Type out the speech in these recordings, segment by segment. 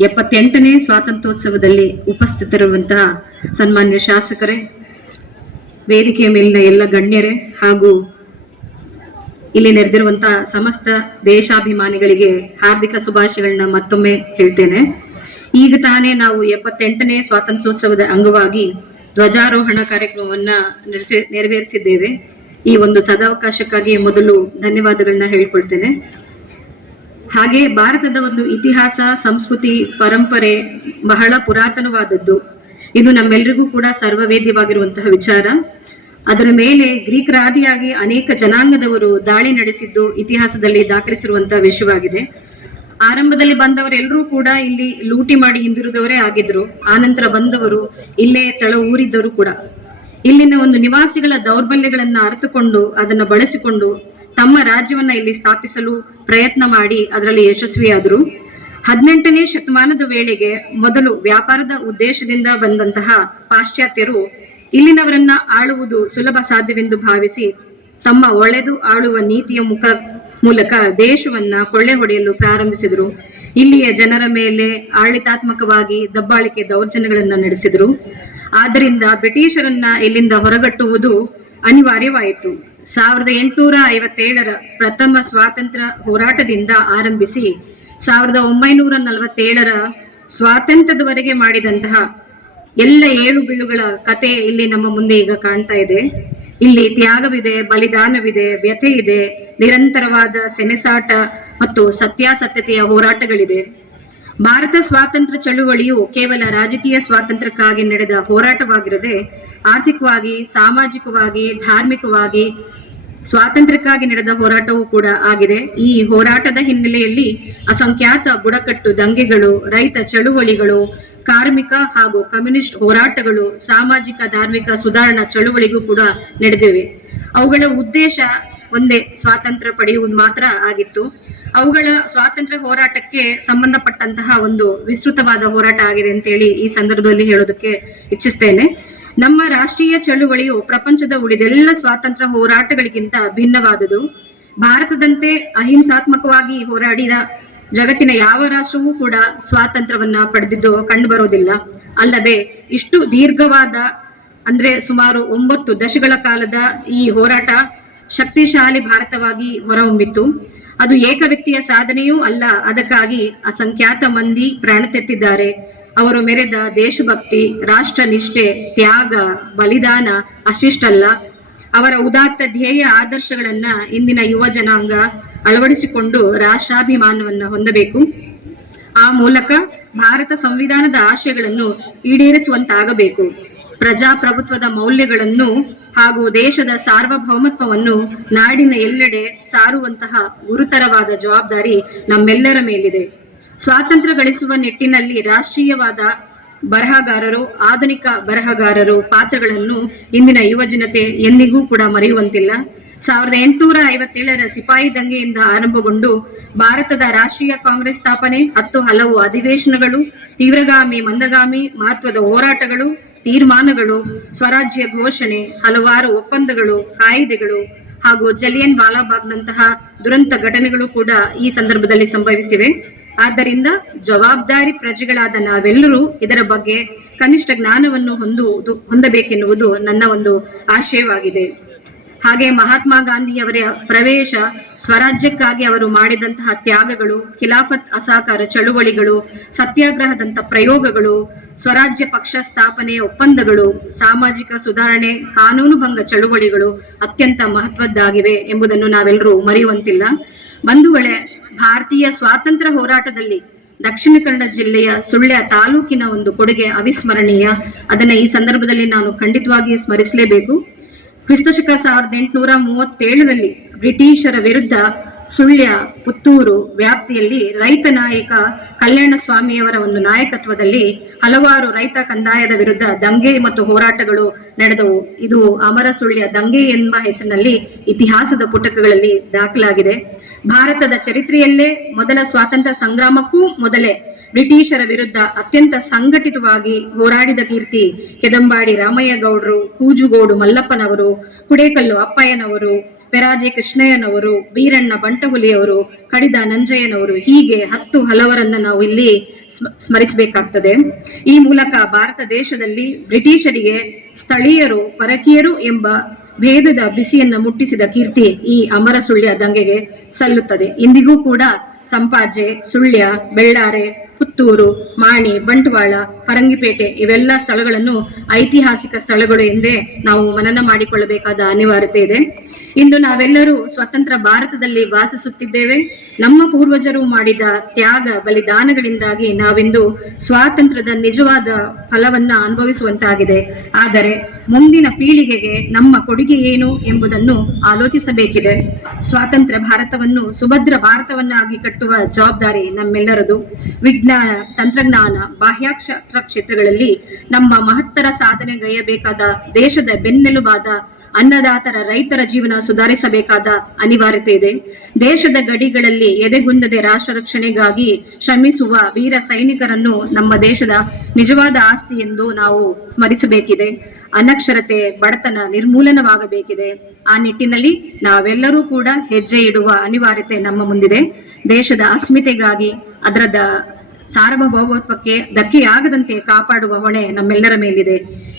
ಎಪ್ಪತ್ತೆಂಟನೇ ಸ್ವಾತಂತ್ರ್ಯೋತ್ಸವದಲ್ಲಿ ಉಪಸ್ಥಿತರಿರುವಂತಹ ಸನ್ಮಾನ್ಯ ಶಾಸಕರೇ, ವೇದಿಕೆಯ ಮೇಲಿನ ಎಲ್ಲ ಗಣ್ಯರೇ ಹಾಗೂ ಇಲ್ಲಿ ನೆರೆದಿರುವಂತಹ ಸಮಸ್ತ ದೇಶಾಭಿಮಾನಿಗಳಿಗೆ ಹಾರ್ದಿಕ ಶುಭಾಶಯಗಳನ್ನ ಮತ್ತೊಮ್ಮೆ ಹೇಳ್ತೇನೆ. ಈಗ ತಾನೇ ನಾವು ಎಪ್ಪತ್ತೆಂಟನೇ ಸ್ವಾತಂತ್ರ್ಯೋತ್ಸವದ ಅಂಗವಾಗಿ ಧ್ವಜಾರೋಹಣ ಕಾರ್ಯಕ್ರಮವನ್ನ ನೆರವೇರಿಸಿದ್ದೇವೆ. ಈ ಒಂದು ಸದಾವಕಾಶಕ್ಕಾಗಿ ಮೊದಲು ಧನ್ಯವಾದಗಳನ್ನ ಹೇಳ್ಕೊಳ್ತೇನೆ. ಹಾಗೆ ಭಾರತದ ಒಂದು ಇತಿಹಾಸ, ಸಂಸ್ಕೃತಿ, ಪರಂಪರೆ ಬಹಳ ಪುರಾತನವಾದದ್ದು. ಇದು ನಮ್ಮೆಲ್ಲರಿಗೂ ಕೂಡ ಸರ್ವವೇದ್ಯವಾಗಿರುವಂತಹ ವಿಚಾರ. ಅದರ ಮೇಲೆ ಗ್ರೀಕರಾದಿಯಾಗಿ ಅನೇಕ ಜನಾಂಗದವರು ದಾಳಿ ನಡೆಸಿದ್ದು ಇತಿಹಾಸದಲ್ಲಿ ದಾಖಲಿಸಿರುವಂತಹ ವಿಷಯವಾಗಿದೆ. ಆರಂಭದಲ್ಲಿ ಬಂದವರೆಲ್ಲರೂ ಕೂಡ ಇಲ್ಲಿ ಲೂಟಿ ಮಾಡಿ ಹಿಂದಿರುದವರೇ ಆಗಿದ್ರು. ಆನಂತರ ಬಂದವರು ಇಲ್ಲೇ ತಳ ಊರಿದ್ದವರು ಕೂಡ. ಇಲ್ಲಿನ ಒಂದು ನಿವಾಸಿಗಳ ದೌರ್ಬಲ್ಯಗಳನ್ನು ಅರಿತುಕೊಂಡು ಅದನ್ನು ಬಳಸಿಕೊಂಡು ತಮ್ಮ ರಾಜ್ಯವನ್ನ ಇಲ್ಲಿ ಸ್ಥಾಪಿಸಲು ಪ್ರಯತ್ನ ಮಾಡಿ ಅದರಲ್ಲಿ ಯಶಸ್ವಿಯಾದರು. ಹದಿನೆಂಟನೇ ಶತಮಾನದ ವೇಳೆಗೆ ಮೊದಲು ವ್ಯಾಪಾರದ ಉದ್ದೇಶದಿಂದ ಬಂದಂತಹ ಪಾಶ್ಚಾತ್ಯರು ಇಲ್ಲಿನವರನ್ನ ಆಳುವುದು ಸುಲಭ ಸಾಧ್ಯವೆಂದು ಭಾವಿಸಿ ತಮ್ಮ ಒಳೆದು ಆಳುವ ನೀತಿಯ ಮುಖ ಮೂಲಕ ದೇಶವನ್ನ ಕೊಳ್ಳೆ ಹೊಡೆಯಲು ಪ್ರಾರಂಭಿಸಿದರು. ಇಲ್ಲಿಯ ಜನರ ಮೇಲೆ ಆಡಳಿತಾತ್ಮಕವಾಗಿ ದಬ್ಬಾಳಿಕೆ ದೌರ್ಜನ್ಯಗಳನ್ನು ನಡೆಸಿದರು. ಆದ್ದರಿಂದ ಬ್ರಿಟಿಷರನ್ನ ಇಲ್ಲಿಂದ ಹೊರಗಟ್ಟುವುದು ಅನಿವಾರ್ಯವಾಯಿತು. ಸಾವಿರದ ಎಂಟುನೂರ ಐವತ್ತೇಳರ ಪ್ರಥಮ ಸ್ವಾತಂತ್ರ್ಯ ಹೋರಾಟದಿಂದ ಆರಂಭಿಸಿ, ಸಾವಿರದ ಒಂಬೈನೂರ ನಲವತ್ತೇಳರ ಸ್ವಾತಂತ್ರ್ಯದವರೆಗೆ ಮಾಡಿದಂತಹ ಎಲ್ಲ ಏಳು ಬೀಳುಗಳ ಕತೆ ಇಲ್ಲಿ ನಮ್ಮ ಮುಂದೆ ಈಗ ಕಾಣ್ತಾ ಇದೆ. ಇಲ್ಲಿ ತ್ಯಾಗವಿದೆ, ಬಲಿದಾನವಿದೆ ವ್ಯಥೆ ಇದೆ ನಿರಂತರವಾದ ಸೆನೆಸಾಟ ಮತ್ತು ಸತ್ಯಾಸತ್ಯತೆಯ ಹೋರಾಟಗಳಿದೆ. ಭಾರತ ಸ್ವಾತಂತ್ರ್ಯ ಚಳುವಳಿಯು ಕೇವಲ ರಾಜಕೀಯ ಸ್ವಾತಂತ್ರ್ಯಕ್ಕಾಗಿ ನಡೆದ ಹೋರಾಟವಾಗಿರದೆ, ಆರ್ಥಿಕವಾಗಿ, ಸಾಮಾಜಿಕವಾಗಿ, ಧಾರ್ಮಿಕವಾಗಿ ಸ್ವಾತಂತ್ರ್ಯಕ್ಕಾಗಿ ನಡೆದ ಹೋರಾಟವೂ ಕೂಡ ಆಗಿದೆ. ಈ ಹೋರಾಟದ ಹಿನ್ನೆಲೆಯಲ್ಲಿ ಅಸಂಖ್ಯಾತ ಬುಡಕಟ್ಟು ದಂಗೆಗಳು, ರೈತ ಚಳುವಳಿಗಳು, ಕಾರ್ಮಿಕ ಹಾಗೂ ಕಮ್ಯುನಿಸ್ಟ್ ಹೋರಾಟಗಳು, ಸಾಮಾಜಿಕ ಧಾರ್ಮಿಕ ಸುಧಾರಣಾ ಚಳುವಳಿಗೂ ಕೂಡ ನಡೆದಿವೆ. ಅವುಗಳ ಉದ್ದೇಶ ಒಂದೇ ಸ್ವಾತಂತ್ರ್ಯ ಪಡೆಯುವುದು ಮಾತ್ರ ಆಗಿತ್ತು. ಅವುಗಳ ಸ್ವಾತಂತ್ರ್ಯ ಹೋರಾಟಕ್ಕೆ ಸಂಬಂಧಪಟ್ಟಂತಹ ಒಂದು ವಿಸ್ತೃತವಾದ ಹೋರಾಟ ಆಗಿದೆ ಅಂತೇಳಿ ಈ ಸಂದರ್ಭದಲ್ಲಿ ಹೇಳೋದಕ್ಕೆ ಇಚ್ಛಿಸ್ತೇನೆ. ನಮ್ಮ ರಾಷ್ಟ್ರೀಯ ಚಳುವಳಿಯು ಪ್ರಪಂಚದ ಉಳಿದೆಲ್ಲ ಸ್ವಾತಂತ್ರ್ಯ ಹೋರಾಟಗಳಿಗಿಂತ ಭಿನ್ನವಾದುದು. ಭಾರತದಂತೆ ಅಹಿಂಸಾತ್ಮಕವಾಗಿ ಹೋರಾಡಿದ ಜಗತ್ತಿನ ಯಾವ ರಾಷ್ಟ್ರವೂ ಕೂಡ ಸ್ವಾತಂತ್ರ್ಯವನ್ನ ಪಡೆದಿದ್ದು ಕಂಡು ಬರೋದಿಲ್ಲ ಅಲ್ಲದೆ ಇಷ್ಟು ದೀರ್ಘವಾದ, ಅಂದ್ರೆ ಸುಮಾರು ಒಂಬತ್ತು ದಶಗಳ ಕಾಲದ ಈ ಹೋರಾಟ ಶಕ್ತಿಶಾಲಿ ಭಾರತವಾಗಿ ಹೊರಹೊಮ್ಮಿತು. ಅದು ಏಕ ವ್ಯಕ್ತಿಯ ಸಾಧನೆಯೂ ಅಲ್ಲ, ಅದಕ್ಕಾಗಿ ಅಸಂಖ್ಯಾತ ಮಂದಿ ಪ್ರಾಣ ತೆತ್ತಿದ್ದಾರೆ ಅವರು ಮೆರೆದ ದೇಶಭಕ್ತಿ ರಾಷ್ಟ್ರ ನಿಷ್ಠೆ ತ್ಯಾಗ, ಬಲಿದಾನ ಅಷ್ಟಿಷ್ಟಲ್ಲ. ಅವರ ಉದಾತ್ತ ಧ್ಯೇಯ ಆದರ್ಶಗಳನ್ನ ಇಂದಿನ ಯುವ ಜನಾಂಗ ಅಳವಡಿಸಿಕೊಂಡು ರಾಷ್ಟ್ರಾಭಿಮಾನವನ್ನ ಹೊಂದಬೇಕು. ಆ ಮೂಲಕ ಭಾರತ ಸಂವಿಧಾನದ ಆಶಯಗಳನ್ನು ಈಡೇರಿಸುವಂತಾಗಬೇಕು. ಪ್ರಜಾಪ್ರಭುತ್ವದ ಮೌಲ್ಯಗಳನ್ನು ಹಾಗೂ ದೇಶದ ಸಾರ್ವಭೌಮತ್ವವನ್ನು ನಾಡಿನ ಎಲ್ಲೆಡೆ ಸಾರುವಂತಹ ಗುರುತರವಾದ ಜವಾಬ್ದಾರಿ ನಮ್ಮೆಲ್ಲರ ಮೇಲಿದೆ. ಸ್ವಾತಂತ್ರ್ಯ ಗಳಿಸುವ ನಿಟ್ಟಿನಲ್ಲಿ ರಾಷ್ಟ್ರೀಯವಾದ ಬರಹಗಾರರು, ಆಧುನಿಕ ಬರಹಗಾರರು ಪಾತ್ರಗಳನ್ನು ಇಂದಿನ ಯುವ ಜನತೆ ಎಂದಿಗೂ ಕೂಡ ಮರೆಯುವಂತಿಲ್ಲ. ಸಾವಿರದ ಎಂಟುನೂರ ಐವತ್ತೇಳರ ಸಿಪಾಯಿ ದಂಗೆಯಿಂದ ಆರಂಭಗೊಂಡು ಭಾರತದ ರಾಷ್ಟ್ರೀಯ ಕಾಂಗ್ರೆಸ್ ಸ್ಥಾಪನೆ, ಹತ್ತು ಹಲವು ಅಧಿವೇಶನಗಳು, ತೀವ್ರಗಾಮಿ, ಮಂದಗಾಮಿ, ಮಹತ್ವದ ಹೋರಾಟಗಳು ತೀರ್ಮಾನಗಳು, ಸ್ವರಾಜ್ಯ ಘೋಷಣೆ, ಹಲವಾರು ಒಪ್ಪಂದಗಳು, ಕಾಯಿದೆಗಳು ಹಾಗೂ ಜಲಿಯನ್ ವಾಲಾಬಾಗ್ನಂತಹ ದುರಂತ ಘಟನೆಗಳು ಕೂಡ ಈ ಸಂದರ್ಭದಲ್ಲಿ ಸಂಭವಿಸಿವೆ. ಆದ್ದರಿಂದ ಜವಾಬ್ದಾರಿ ಪ್ರಜೆಗಳಾದ ನಾವೆಲ್ಲರೂ ಇದರ ಬಗ್ಗೆ ಕನಿಷ್ಠ ಜ್ಞಾನವನ್ನು ಹೊಂದುವುದು ಹೊಂದಬೇಕೆನ್ನುವುದು ನನ್ನ ಒಂದು ಆಶಯವಾಗಿದೆ. ಹಾಗೆ ಮಹಾತ್ಮ ಗಾಂಧಿಯವರ ಪ್ರವೇಶ ಸ್ವರಾಜ್ಯಕ್ಕಾಗಿ ಅವರು ಮಾಡಿದಂತಹ ತ್ಯಾಗಗಳು, ಖಿಲಾಫತ್ ಅಸಹಕಾರ ಚಳುವಳಿಗಳು ಸತ್ಯಾಗ್ರಹದಂತ ಪ್ರಯೋಗಗಳು, ಸ್ವರಾಜ್ಯ ಪಕ್ಷ ಸ್ಥಾಪನೆ ಒಪ್ಪಂದಗಳು, ಸಾಮಾಜಿಕ ಸುಧಾರಣೆ ಕಾನೂನುಭಂಗ ಚಳುವಳಿಗಳು ಅತ್ಯಂತ ಮಹತ್ವದ್ದಾಗಿವೆ ಎಂಬುದನ್ನು ನಾವೆಲ್ಲರೂ ಮರೆಯುವಂತಿಲ್ಲ. ಬಂಧುಗಳೇ ಭಾರತೀಯ ಸ್ವಾತಂತ್ರ್ಯ ಹೋರಾಟದಲ್ಲಿ ದಕ್ಷಿಣ ಕನ್ನಡ ಜಿಲ್ಲೆಯ ಸುಳ್ಯ ತಾಲೂಕಿನ ಒಂದು ಕೊಡುಗೆ ಅವಿಸ್ಮರಣೀಯ. ಅದನ್ನ ಈ ಸಂದರ್ಭದಲ್ಲಿ ನಾನು ಖಂಡಿತವಾಗಿ ಸ್ಮರಿಸಲೇಬೇಕು. ಕ್ರಿಸ್ತಶಕ ಸಾವಿರದ ಎಂಟುನೂರ ಮೂವತ್ತೇಳರಲ್ಲಿ ಬ್ರಿಟಿಷರ ವಿರುದ್ಧ ಸುಳ್ಯ, ಪುತ್ತೂರು ವ್ಯಾಪ್ತಿಯಲ್ಲಿ ರೈತ ನಾಯಕ ಕಲ್ಯಾಣ ಸ್ವಾಮಿಯವರ ಒಂದು ನಾಯಕತ್ವದಲ್ಲಿ ಹಲವಾರು ರೈತ ಕಂದಾಯದ ವಿರುದ್ಧ ದಂಗೆ ಮತ್ತು ಹೋರಾಟಗಳು ನಡೆದವು. ಇದು ಅಮರ ಸುಳ್ಯ, ದಂಗೆ ಎಂಬ ಹೆಸರಿನಲ್ಲಿ ಇತಿಹಾಸದ ಪುಟಕಗಳಲ್ಲಿ ದಾಖಲಾಗಿದೆ. ಭಾರತದ ಚರಿತ್ರೆಯಲ್ಲೇ ಮೊದಲ ಸ್ವಾತಂತ್ರ್ಯ ಸಂಗ್ರಾಮಕ್ಕೂ ಮೊದಲೇ ಬ್ರಿಟಿಷರ ವಿರುದ್ಧ ಅತ್ಯಂತ ಸಂಘಟಿತವಾಗಿ ಹೋರಾಡಿದ ಕೀರ್ತಿ ಕೆದಂಬಾಡಿ ರಾಮಯ್ಯ ಗೌಡರು ಕೂಜುಗೋಡು ಮಲ್ಲಪ್ಪನವರು, ಕುಡೇಕಲ್ಲು ಅಪ್ಪಯ್ಯನವರು, ಪೆರಾಜೆ ಕೃಷ್ಣಯ್ಯನವರು, ಬೀರಣ್ಣ ಬಂಟಹುಲಿಯವರು, ಕಡಿದ ನಂಜಯ್ಯನವರು ಹೀಗೆ ಹತ್ತು ಹಲವರನ್ನ ನಾವು ಇಲ್ಲಿ ಸ್ಮ- ಸ್ಮರಿಸಬೇಕಾಗ್ತದೆ. ಈ ಮೂಲಕ ಭಾರತ ದೇಶದಲ್ಲಿ ಬ್ರಿಟಿಷರಿಗೆ ಸ್ಥಳೀಯರು, ಪರಕೀಯರು ಎಂಬ ಭೇದದ ಬಿಸಿಯನ್ನ ಮುಟ್ಟಿಸಿದ ಕೀರ್ತಿ ಈ ಅಮರ ಸುಳ್ಯ ದಂಗೆಗೆ ಸಲ್ಲುತ್ತದೆ. ಇಂದಿಗೂ ಕೂಡ ಸಂಪಾಜೆ, ಸುಳ್ಯ, ಬೆಳ್ಳಾರೆ ಪುತ್ತೂರು ಮಾಣಿ ಬಂಟ್ವಾಳ ಪರಂಗಿಪೇಟೆ ಇವೆಲ್ಲ ಸ್ಥಳಗಳನ್ನು ಐತಿಹಾಸಿಕ ಸ್ಥಳಗಳು ಎಂದೇ ನಾವು ಮನನ ಮಾಡಿಕೊಳ್ಳಬೇಕಾದ ಅನಿವಾರ್ಯತೆ ಇದೆ. ಇಂದು ನಾವೆಲ್ಲರೂ ಸ್ವತಂತ್ರ ಭಾರತದಲ್ಲಿ ವಾಸಿಸುತ್ತಿದ್ದೇವೆ. ನಮ್ಮ ಪೂರ್ವಜರು ಮಾಡಿದ ತ್ಯಾಗ ಬಲಿದಾನಗಳಿಂದಾಗಿ ನಾವಿಂದು ಸ್ವಾತಂತ್ರ್ಯದ ನಿಜವಾದ ಫಲವನ್ನ ಅನುಭವಿಸುವಂತಾಗಿದೆ. ಆದರೆ ಮುಂದಿನ ಪೀಳಿಗೆಗೆ ನಮ್ಮ ಕೊಡುಗೆ ಏನು ಎಂಬುದನ್ನು ಆಲೋಚಿಸಬೇಕಿದೆ. ಸ್ವಾತಂತ್ರ್ಯ ಭಾರತವನ್ನು ಸುಭದ್ರ ಭಾರತವನ್ನಾಗಿ ಕಟ್ಟುವ ಜವಾಬ್ದಾರಿ ನಮ್ಮೆಲ್ಲರದು. ವಿಜ್ಞಾನ, ತಂತ್ರಜ್ಞಾನ ಬಾಹ್ಯಾಕ್ಷ ಕ್ಷೇತ್ರಗಳಲ್ಲಿ ನಮ್ಮ ಮಹತ್ತರ ಸಾಧನೆಗೈಯಬೇಕಾದ ದೇಶದ ಬೆನ್ನೆಲುಬಾದ ಅನ್ನದಾತರ ರೈತರ ಜೀವನ ಸುಧಾರಿಸಬೇಕಾದ ಅನಿವಾರ್ಯತೆ ಇದೆ. ದೇಶದ ಗಡಿಗಳಲ್ಲಿ ಎದೆಗುಂದದೆ ರಾಷ್ಟ್ರ ರಕ್ಷಣೆಗಾಗಿ ಶ್ರಮಿಸುವ ವೀರ ಸೈನಿಕರನ್ನು ನಮ್ಮ ದೇಶದ ನಿಜವಾದ ಆಸ್ತಿ ಎಂದು ನಾವು ಸ್ಮರಿಸಬೇಕಿದೆ. ಅನಕ್ಷರತೆ, ಬಡತನ ನಿರ್ಮೂಲನವಾಗಬೇಕಿದೆ. ಆ ನಿಟ್ಟಿನಲ್ಲಿ ನಾವೆಲ್ಲರೂ ಕೂಡ ಹೆಜ್ಜೆ ಇಡುವ ಅನಿವಾರ್ಯತೆ ನಮ್ಮ ಮುಂದಿದೆ. ದೇಶದ ಅಸ್ಮಿತೆಗಾಗಿ, ಅದರದ ಸಾರ್ವಭೌಮತ್ವಕ್ಕೆ ಧಕ್ಕೆಯಾಗದಂತೆ ಕಾಪಾಡುವ ಹೊಣೆ ನಮ್ಮೆಲ್ಲರ ಮೇಲಿದೆ.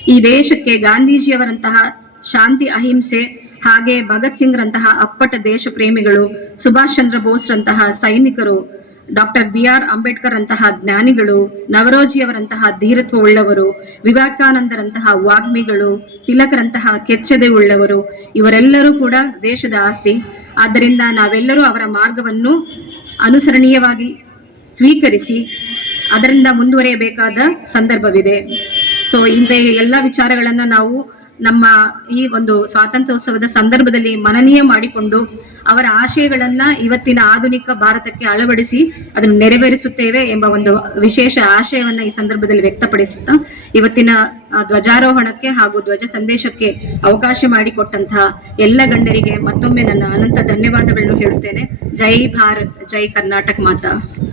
ಈ ದೇಶಕ್ಕೆ ಗಾಂಧೀಜಿಯವರಂತಹ ಶಾಂತಿ, ಅಹಿಂಸೆ ಹಾಗೆ ಭಗತ್ ಸಿಂಗ್ ರಂತಹ ಅಪ್ಪಟ ದೇಶ ಪ್ರೇಮಿಗಳು ಸುಭಾಷ್ ಚಂದ್ರ ಬೋಸ್ ರಂತಹ ಸೈನಿಕರು, ಡಾಕ್ಟರ್ ಬಿ ಆರ್ ಅಂಬೇಡ್ಕರ್ ಅಂತಹ ಜ್ಞಾನಿಗಳು, ನವರೋಜಿಯವರಂತಹ ಧೀರತ್ವ ಉಳ್ಳವರು ವಿವೇಕಾನಂದರಂತಹ ವಾಗ್ಮಿಗಳು, ತಿಲಕರಂತಹ ಕೆಚ್ಚದೆ ಉಳ್ಳವರು ಇವರೆಲ್ಲರೂ ಕೂಡ ದೇಶದ ಆಸ್ತಿ. ಆದ್ದರಿಂದ ನಾವೆಲ್ಲರೂ ಅವರ ಮಾರ್ಗವನ್ನು ಅನುಸರಣೀಯವಾಗಿ ಸ್ವೀಕರಿಸಿ ಅದರಿಂದ ಮುಂದುವರಿಯಬೇಕಾದ ಸಂದರ್ಭವಿದೆ. ಸೊ ಇಂಥ ಎಲ್ಲ ವಿಚಾರಗಳನ್ನು ನಾವು ನಮ್ಮ ಈ ಒಂದು ಸ್ವಾತಂತ್ರ್ಯೋತ್ಸವದ ಸಂದರ್ಭದಲ್ಲಿ ಮನನೀಯ ಮಾಡಿಕೊಂಡು ಅವರ ಆಶಯಗಳನ್ನ ಇವತ್ತಿನ ಆಧುನಿಕ ಭಾರತಕ್ಕೆ ಅಳವಡಿಸಿ ಅದನ್ನು ನೆರವೇರಿಸುತ್ತೇವೆ ಎಂಬ ಒಂದು ವಿಶೇಷ ಆಶಯವನ್ನ ಈ ಸಂದರ್ಭದಲ್ಲಿ ವ್ಯಕ್ತಪಡಿಸುತ್ತಾ ಇವತ್ತಿನ ಧ್ವಜಾರೋಹಣಕ್ಕೆ ಹಾಗೂ ಧ್ವಜ ಸಂದೇಶಕ್ಕೆ ಅವಕಾಶ ಮಾಡಿಕೊಟ್ಟಂತಹ ಎಲ್ಲ ಗಣ್ಯರಿಗೆ ಮತ್ತೊಮ್ಮೆ ನನ್ನ ಅನಂತ ಧನ್ಯವಾದಗಳನ್ನು ಹೇಳುತ್ತೇನೆ. ಜೈ ಭಾರತ್, ಜೈ ಕರ್ನಾಟಕ ಮಾತಾ.